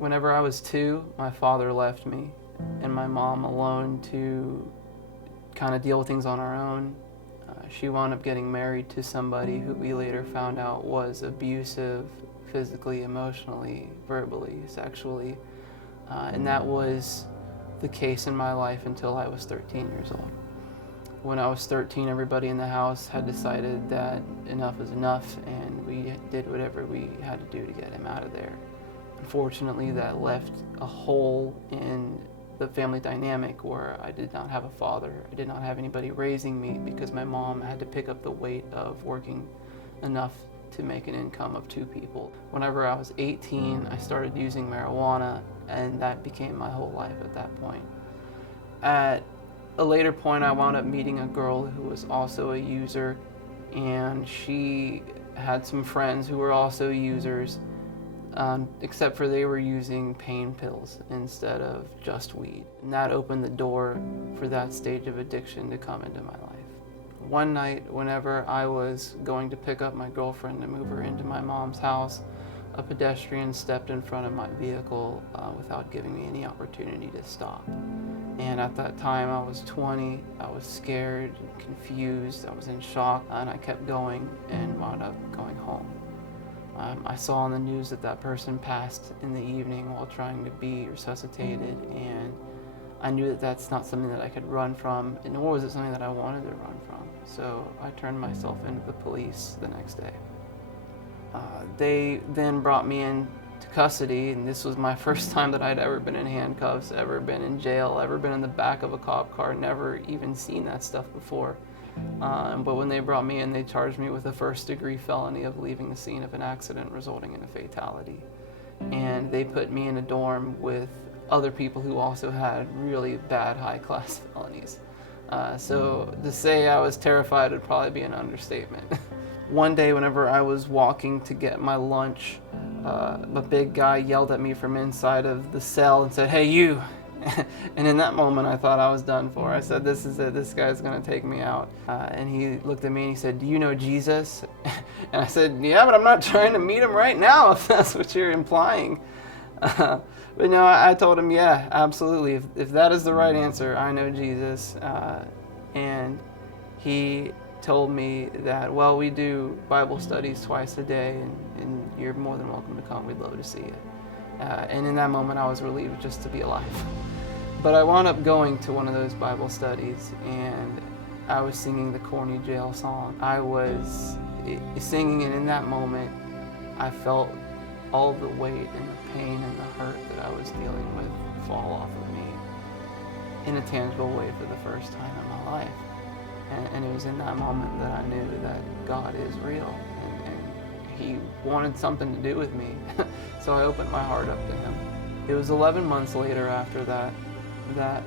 Whenever I was 2, my father left me and my mom alone to kind of deal with things on our own. She wound up getting married to somebody who we later found out was abusive, physically, emotionally, verbally, sexually. And that was the case in my life until I was 13 years old. When I was 13, everybody in the house had decided that enough was enough, and we did whatever we had to do to get him out of there. Unfortunately, that left a hole in the family dynamic where I did not have a father. I did not have anybody raising me because my mom had to pick up the weight of working enough to make an income of 2 people. Whenever I was 18, I started using marijuana, and that became my whole life at that point. At a later point, I wound up meeting a girl who was also a user, and she had some friends who were also users, except for they were using pain pills instead of just weed. And that opened the door for that stage of addiction to come into my life. One night, whenever I was going to pick up my girlfriend to move her into my mom's house, a pedestrian stepped in front of my vehicle without giving me any opportunity to stop. And at that time, I was 20, I was scared, confused, I was in shock, and I kept going and wound up going home. I saw on the news that that person passed in the evening while trying to be resuscitated, and I knew that that's not something that I could run from, nor was it something that I wanted to run from. So I turned myself into the police the next day. They then brought me into custody, and this was my first time that I'd ever been in handcuffs, ever been in jail, ever been in the back of a cop car, never even seen that stuff before. But when they brought me in, they charged me with a first-degree felony of leaving the scene of an accident resulting in a fatality. And they put me in a dorm with other people who also had really bad high-class felonies. So to say I was terrified would probably be an understatement. One day, whenever I was walking to get my lunch, a big guy yelled at me from inside of the cell and said, "Hey, you!" And in that moment, I thought I was done for. I said, "This is it. This guy's going to take me out." And he looked at me and he said, "Do you know Jesus?" And I said, "Yeah, but I'm not trying to meet him right now, if that's what you're implying." But no, I told him, "Yeah, absolutely. If that is the right answer, I know Jesus." And he told me that, "Well, we do Bible studies twice a day, and you're more than welcome to come. We'd love to see you." And in that moment, I was relieved just to be alive. But I wound up going to one of those Bible studies, and I was singing the corny jail song. I was singing, and in that moment, I felt all the weight and the pain and the hurt that I was dealing with fall off of me in a tangible way for the first time in my life. And it was in that moment that I knew that God is real, and He wanted something to do with me. So I opened my heart up to Him. It was 11 months later after that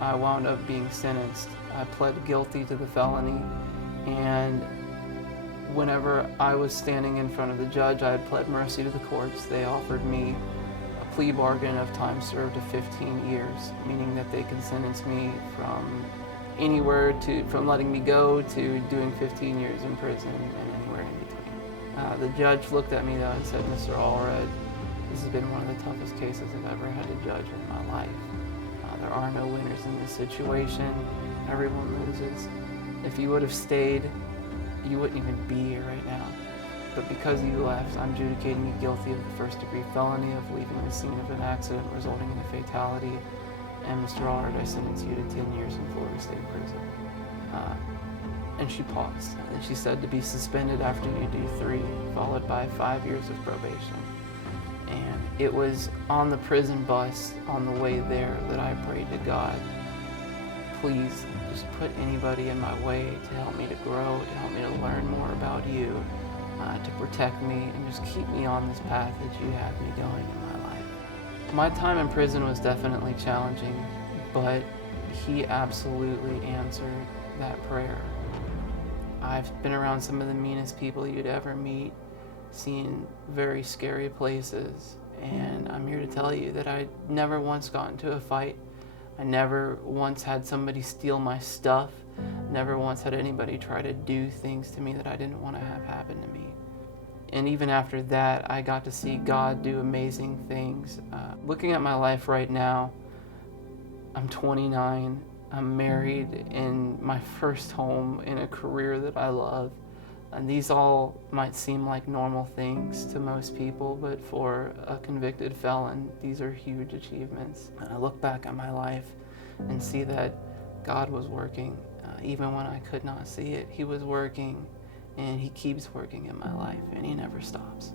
I wound up being sentenced. I pled guilty to the felony, and whenever I was standing in front of the judge, I had pled mercy to the courts. They offered me a plea bargain of time served of 15 years, meaning that they could sentence me from from letting me go to doing 15 years in prison and anywhere in between. The judge looked at me though and said, "Mr. Allred, this has been one of the toughest cases I've ever had to judge in my life. There are no winners in this situation. Everyone loses. If you would have stayed, you wouldn't even be here right now. But because you left, I'm adjudicating you guilty of the first-degree felony of leaving the scene of an accident resulting in a fatality. And Mr. Allred, I sentence you to 10 years in Florida State Prison." And she paused, and she said, "To be suspended after you do 3, followed by 5 years of probation." And it was on the prison bus on the way there that I prayed to God, "Please just put anybody in my way to help me to grow, to help me to learn more about you, to protect me, and just keep me on this path that you have me going in my life." My time in prison was definitely challenging, but He absolutely answered that prayer. I've been around some of the meanest people you'd ever meet, seen very scary places, and I'm here to tell you that I never once got into a fight. I never once had somebody steal my stuff. Never once had anybody try to do things to me that I didn't want to have happen to me. And even after that, I got to see God do amazing things. Looking at my life right now, I'm 29, I'm married in my first home in a career that I love. And these all might seem like normal things to most people, but for a convicted felon, these are huge achievements. And I look back at my life and see that God was working. Even when I could not see it, He was working, and He keeps working in my life, and He never stops.